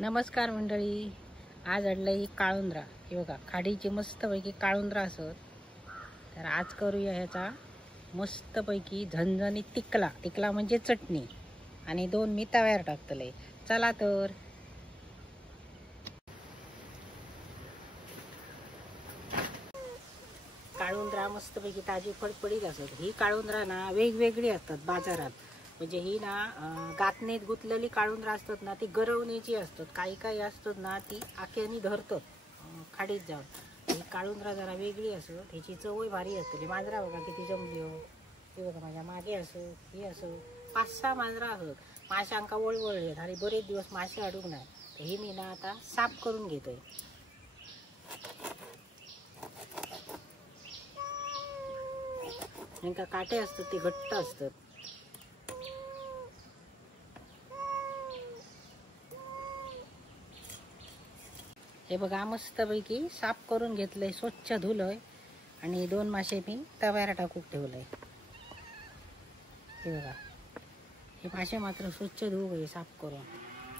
नमस्कार मंडळी. आज आणलं ही काळुंद्रा. हे बघा, खाडीची मस्तपैकी काळुंद्रा असत. तर आज करूया ह्याचा मस्तपैकी झणझणीत तिकला. तिकला म्हणजे चटणी. आणि 2 मी तव्यावर टाकतले. चला तर. काळुंद्रा मस्तपैकी ताजी फडफडीत असत. ही काळुंद्रा ना वेगवेगळी असतात बाजारात. म्हणजे ही ना गातनेत गुतलेली काळुंद्रा असतात ना, ती गरवण्याची असतात. काही काही असतात ना ती आख्यानी धरतात खाडीत जाऊन. ही काळुंद्रा जरा वेगळी असत. ह्याची चवही भारी असते. मांजरा बघा किती जमली हो. हे बघा माझ्या मागे असत, ही असत 5-6 मांजरा असत. माशांका वळवळले आणि बरेच दिवस मासे अडूक नाही. तर ही मी ना आता साफ करून घेतोय. यांका काटे असतात ते घट्ट असतात. हे बघा मस्तपैकी साफ करून घेतलंय, स्वच्छ धुलंय आणि 2 मासे मी तव्यावर टाकून ठेवलंय. हे बघा, हे मासे मात्र स्वच्छ धुवू गए साफ करून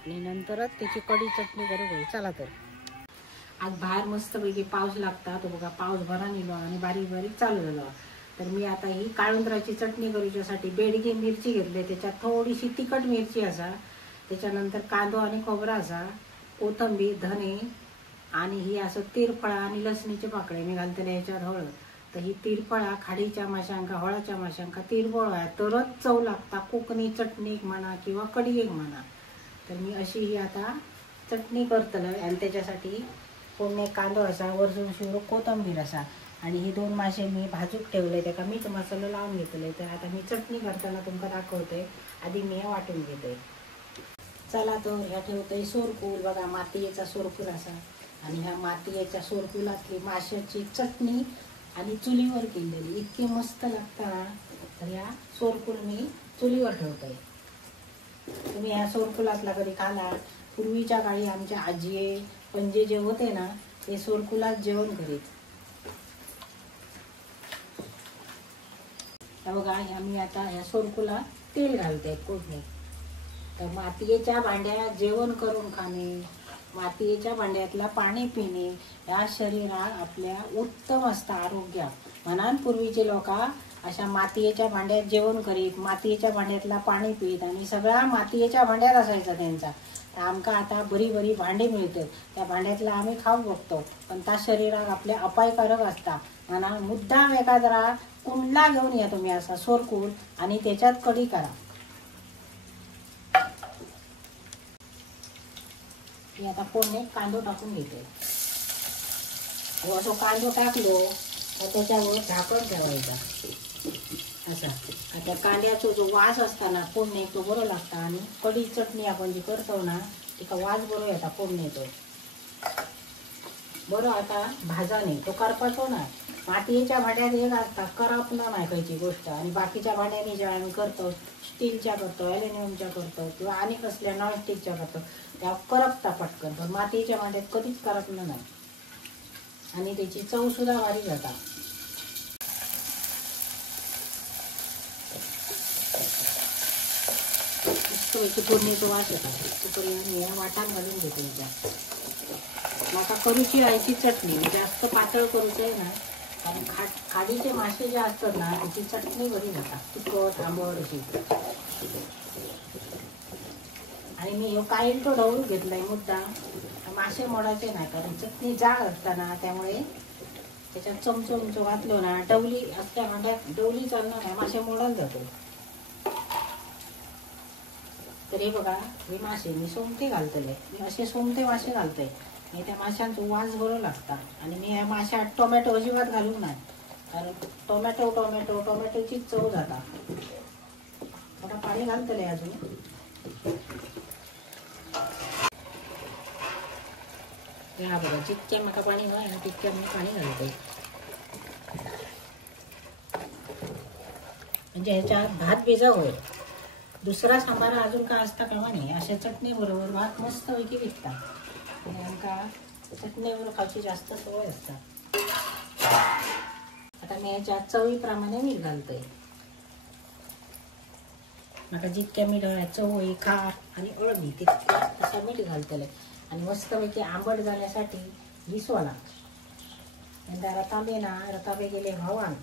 आणि नंतरच त्याची कढी चटणी करू गए. चला तर. आज बाहेर मस्तपैकी पाऊस लागता. तो बघा पाऊस भरा निलो आणि बारीक बारीक चालू झाला. तर मी आता ही काळुंद्राची चटणी करूच्यासाठी बेडगी मिरची घेतली. त्याच्यात थोडीशी तिखट मिरची असा, त्याच्यानंतर कांदो आणि खोबरा असा, कोथंबीर, धने आणि ही असं तिरफळा आणि लसणीचे पाकळे मी घालतले ह्याच्यात हळद. तर ही तिरफळा खाडीच्या माशांका हळाच्या माशांका तिरफळ आहे तरच चव लागता. कोकणी चटणी म्हणा किंवा कढी एक म्हणा. तर मी अशी ही आता चटणी करतलं आणि त्याच्यासाठी पुणे कांदो असा, वरसून शिवरो कोथंबीर असा आणि ही 2 मासे मी भाजूक ठेवले. त्याका मीठ मसाला लावून घेतले. तर आता मी चटणी करताना तुमका दाखवते. आधी मी वाटून घेते. चला तर. ह्या ठेवतोय सोरपूल. बघा मातीयेचा सोरपूल असा आणि ह्या मातीयेच्या सोरपुलातली माशाची चटणी आणि चुलीवर केलेली इतकी मस्त लागता. तर ह्या सोरपूल मी चुलीवर ठेवतोय. तुम्ही ह्या सोरपुलातला कधी खाला? पूर्वीच्या काळी आमच्या आजी पणजे जे होते ना ते सोरपुलात जेवण करीत. बघा मी आता ह्या सोरपुलात तेल घालते फोडणी. तर मातीयेच्या भांड्यात जेवण करून खाणे, मातीयेच्या भांड्यातला पाणी पिणे या शरीरात आपल्या उत्तम असतं आरोग्यात. म्हणून पूर्वीचे लोक अशा मातीयेच्या भांड्यात जेवण करीत, मातीयेच्या भांड्यातला पाणी पित आणि सगळा मातीयेच्या भांड्यात असायचा त्यांचा. तर आमका आता बरी बरी भांडी मिळते, त्या भांड्यातला आम्ही खाऊ बघतो, पण त्या शरीरात आपल्या अपायकारक असता. म्हणून मुद्दाम एखादा कुंडला घेऊन या तुम्ही असा सोरकूल आणि त्याच्यात कढी करा. मी आता फोडणीत कांदो टाकून घेते. असं कांदो टाकलो तर त्याच्यावर झाकण ठेवायचा असा. आता कांद्याचा जो वास असता ना फोडणीत तो बरो लागता आणि कढी चटणी आपण जी करतो ना तिका वास बरो येता फोडणीचो बरो. आता भाजाने तो करपाचो ना. मातीयेच्या भांड्यात एक असता करपना नाही खायची गोष्ट आणि बाकीच्या भांड्याने ज्या आम्ही करतो, स्टीलच्या करतो, ॲल्युमिनियमच्या करतो किंवा आणि कसल्या नॉनस्टिकच्या करतो, त्या करपता पटकन. पण मातीयेच्या भांड्यात कधीच करपणं नाही आणि त्याची चव सुद्धा भारी जाता. मस्तपैकी फोडणीचा वास येतो. तोपर्यंत मी या वाटाण घालून घेते. आता करूची राहायची चटणी जास्त पातळ करूची आहे ना, कारण खाडीचे मासे जे असतात ना त्याची चटणी बरी जातात, तिखट आंबट अशी. आणि मी कायम तो ढवळून घेतलाय मुद्दा. मासे मोडायचे नाही कारण चटणी जाड असताना, त्यामुळे त्याच्यात चमचो घातलो ना, डवली असल्या भांड्यात डवली चालणार नाही, मासे मोडायला जातो. तर हे बघा हे मासे मी सोमते घालतले. मी असे सोमते मासे घालते आणि त्या माशांचा वास बरो लागता. आणि मी ह्या माशात टोमॅटो अजिबात घालून नाही, कारण टोमॅटोची चव जाता. थोडा पाणी घालतले अजून. हा बघा जितक्या मला पाणी हवं ना तितक्या मी पाणी घालते. म्हणजे ह्याच्यात भात भिजा होईल. दुसरा सांबार अजून काय असता कामा नाही. अशा चटणी बरोबर भात मस्तपैकी विकता आणि आमका चटणी बरोबर खायची जास्त सवय असता. आता मी ह्याच्यात चवीप्रमाणे मीठ घालतोय. म्हाका जितक्या मीठ चवळी खाप आणि हळदी तितक्या तसा मीठ घालतले आणि मस्तपैकी आंबट जाण्यासाठी विसवा लागतो. एकदा रतांबे ना रतांबे गेले घावान.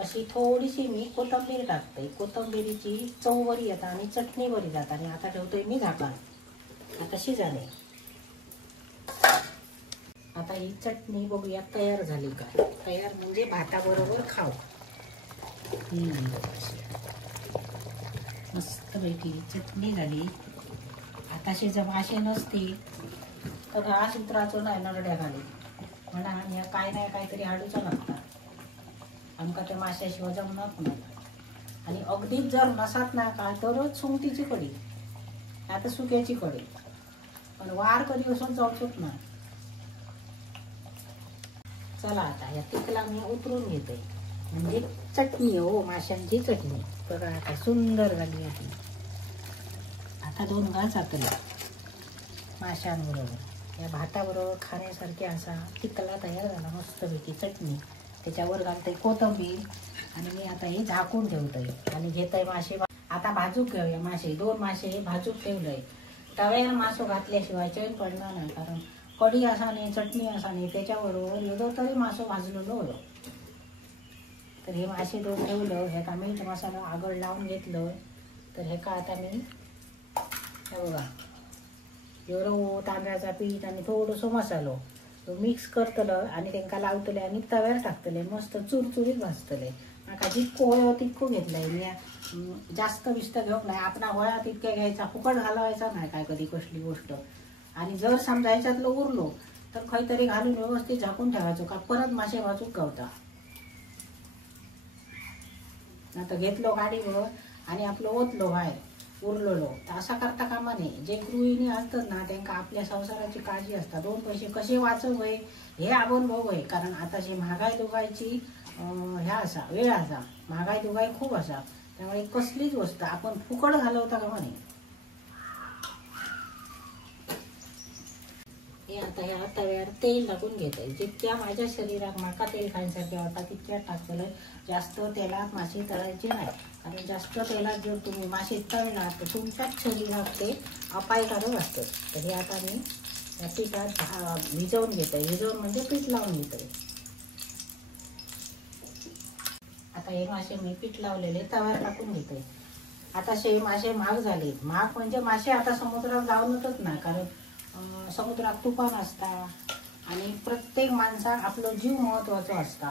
अशी थोडीशी मी कोथिंबीर टाकते. कोथिंबीरीची चव बरी येता आणि चटणी बरी जाता. आणि आता ठेवतोय मी झाकण. आता शिजाने. आता ही चटणी बघूया तयार झाली का. तयार म्हणजे भाताबरोबर खाऊ. मस्तपैकी चटणी झाली. आता शिजा मासे नसते तर हा सूत्राचो नाही नरड्या खाली म्हणा. आणि काय नाही काहीतरी हाडूचा लागतात. आमका त्या माशाशिवाय जमणार नाही. आणि अगदीच जर नसात ना का तरच सुंगटीची कढी आता सुक्याची कढी. पण वार कधी असून जाऊचोच ना. चला आता या तिकला मी उतरून घेते. म्हणजे चटणी हो माशांची चटणी बघा आता सुंदर झाली आहे. आता 2 घास आतले माशांबरोबर या भाताबरोबर खाण्यासारखे असा तिकला तयार झाला. मस्तपैकी चटणी त्याच्यावर घालते कोथिंबीर आणि मी आता हे झाकून ठेवतोय आणि घेतोय मासे. आता भाजूक घेऊया मासे. 2 मासे भाजूक ठेवलंय. तव्यावर मासो घातल्याशिवाय चैन पडणार नाही. कारण कढी असा नाही चटणी असा नाही त्याच्याबरोबर येतो तरी मासो भाजलेलो होतो. तर हे मासे 2 ठेवलं. हे का मीठ मसाला आगळ लावून घेतलं. तर हे का आता मी हे बघा एवढं तांदळाचा पीठ आणि थोडंसं मसालो तो मिक्स करतलं आणि त्यांना लावतले आणि तव्यावर टाकतले. मस्त चुरचुरीत भाजतले. नका जितकं होय तितकं घेतलंय मी. जास्त विस्त घेऊक नाही. आपला होया तितक्या घ्यायचा. फुकट घालवायचा नाही काय कधी कसली गोष्ट. आणि जर समजा ह्याच्यातलं उरलो तर काहीतरी घालून व्यवस्थित झाकून ठेवायचो का परत मासे भाजूक गावता. आता घेतलो गाडीवर आणि आपलं ओतलो बाहेर उरलेलो. तर असा करता कामा नये. जे गृहिणी असतात ना त्यांना आपल्या संसाराची काळजी असतात. 2 पैसे कसे वाचवय हे आपण बघूय. कारण आताची महागाई दुगायची ह्या असा वेळ असा. महागाई दुगाई खूप असा. त्यामुळे कसलीच गोष्ट आपण फुकट घालवता कामा नये. हे आता ह्या तव्यावर तेल टाकून घेतोय. जितक्या माझ्या शरीरात माका तेल खाण्यासाठी वाटतं तितक्या टाकलं. जास्त तेलात मासे तळायचे नाही. कारण जास्त तेलात जर तुम्ही मासे तळला तर तुमच्याच शरीरात ते अपायकारक असतं. तर हे आता मी या पिठात भिजवून घेतोय. भिजवून म्हणजे पीठ लावून घेतोय. आता हे मासे मी पीठ लावलेले तव्यावर टाकून घेतोय. आता मासे महाग झाले. महाग म्हणजे मासे आता समुद्रात जाऊनच नाही. कारण समुद्रात तुफान असता आणि प्रत्येक माणसाक आपलं जीव महत्वाचा असता.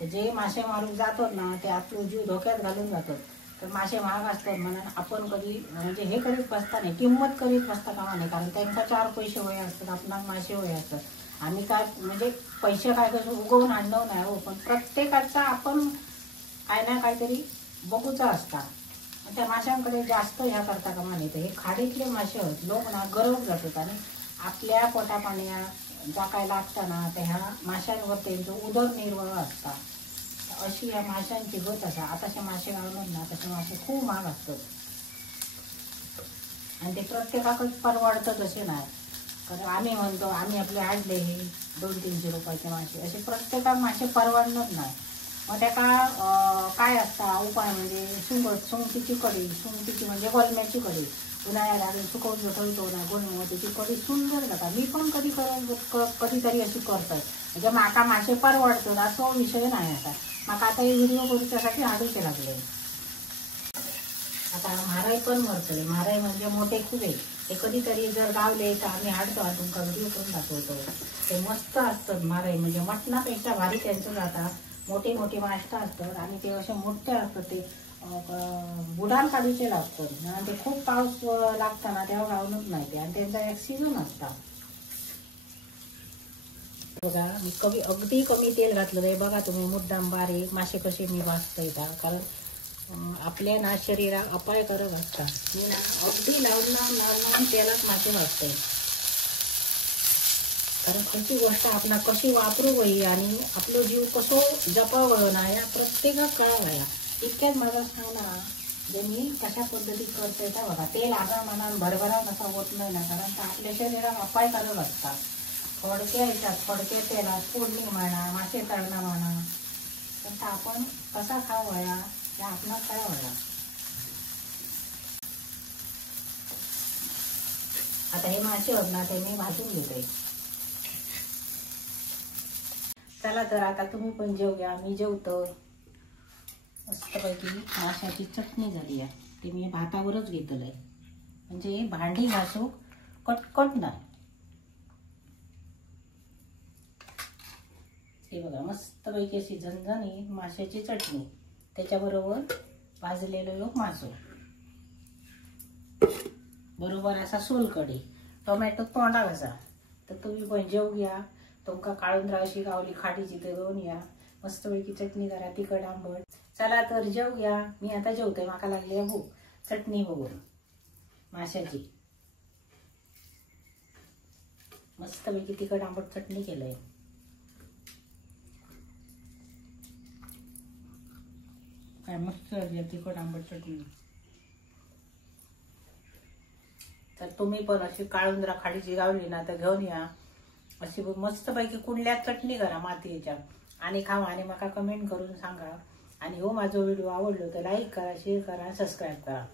तर जे मासे मारूक जातात ना ते आपलं जीव धोक्यात घालून जातात. तर मासे महाग असतात म्हणून आपण कधी म्हणजे हे करीत बसता नाही. किंमत करीत बसता कामा नाही. कारण त्यांचा 4 पैसे वय असतात. आपला मासे वय असतात. आम्ही काय म्हणजे पैसे काय कसं उगवून आणणं नाही हो. पण प्रत्येकाचा आपण काय ना काहीतरी बघूचा असता. त्या माशांकडे जास्त ह्या करता कामा नाही. तर हे खाडीतले मासे आहेत. लोक ना गरज जातात आणि आपल्या पोटापाण्या जा काय लागताना त्या ह्या माशांवर त्यांचं उदरनिर्वाह असता. अशी या माशांची गत असा. आताचे मासे गावणार ना तसे मासे खूप महाग असतात. आणि ते प्रत्येकाकच परवडतं तसे नाही. कारण आम्ही म्हणतो आम्ही आपले आणले हे 200-300 रुपयाचे मासे असे प्रत्येकाक मासे परवडणार नाही. मग त्याका काय असता उपाय म्हणजे सुंगटीची कढी. सुंगटीची म्हणजे गोलम्याची कढी. उन्हाळ्यात आम्ही सुकवून ठेवतो ना गोलम्या त्याची कढी सुंदर जाता. मी पण कधीतरी अशी करतोय. म्हणजे माका मासे परवडतात असं विषय नाही. आता आता हे व्हिडिओ करूच्यासाठी हाडूचे लागले. आता म्हाराई पण मरतले. म्हाराई म्हणजे मोठे खूप आहे. ते कधीतरी जर गावले तर आम्ही हाडतो. तुमका व्हिडिओ करून दाखवतो. ते मस्त असतात म्हाराई. म्हणजे मटणापेक्षा भारी त्यांचं जातात. मोठे मोठे माष्ट असतात आणि ते असे मोठे असतात. ते बुडान काढूचे लागतात. आणि ते खूप पाऊस लागताना तेव्हा गावणच नाही ते. आणि त्यांचा एक सीझन असता. बघा मी अगदी कमी तेल घातलं आहे. बघा तुम्ही मुद्दाम बारीक मासे कसे मी भाजतोय का. कारण आपल्या ना शरीरात अपायकारक असतात. मी ना अगदी लावून तेलात मासे भाजतोय. कारण खयची गोष्ट आपण कशी वापरू गई आणि आपलं जीव कसो जपावं ना या प्रत्येकात कळावं या. इतक्याच माझा सांगणार जे मी कशा पद्धतीत करतोय त्या बघा. तेल आगा म्हणा भरभरा नसा होत नाही ना. कारण आपल्या शरीरात अपायकारक असतात. फडक्या ह्याच्यात फडक्या तेलात फोडणी म्हणा मासे तळणं म्हणा. आता आपण कसा खाऊ वया ते आपणास काय वया. आता हे मासे होत ना ते मी भाजून घेतोय. चला तर आता तुम्ही पण जेव घ्या, मी जेवतो. मस्तपैकी माशाची चटणी झाली आहे, ती मी भातावरच घेतलंय म्हणजे भांडी घासू कटकट नाही. हे बघा मस्तपैकी अशी झणझणीत माशाची चटणी, त्याच्याबरोबर भाजलेलं मासो, बरोबर असा सोलकढी, टोमॅटो तोंडा कसा. तर तुम्ही पण जेव घ्या. तुमका काळुंद्राशी गावली खाडीची ते दोन या. मस्तपैकी चटणी करा तिखट आंबट. चला तर जेव घ्या. मी आता जेवते, माका लागली आहे भूक. चटणी बघून माशाची मस्तपैकी तिखट आंबट चटणी केलंय. काय मस्त झाली तिखट आंबट चटणी. तर तुम्ही पण अशी काळुंद्रा खाडीची गावली ना तर घेऊन या. अशी मस्तपैकी कुंडल्यात चटणी करा मातीच्या आणि खावा आणि माका कमेंट करून सांगा. आणि हो माझा व्हिडिओ आवडलो तर लाईक करा, शेअर करा, सबस्क्राईब करा.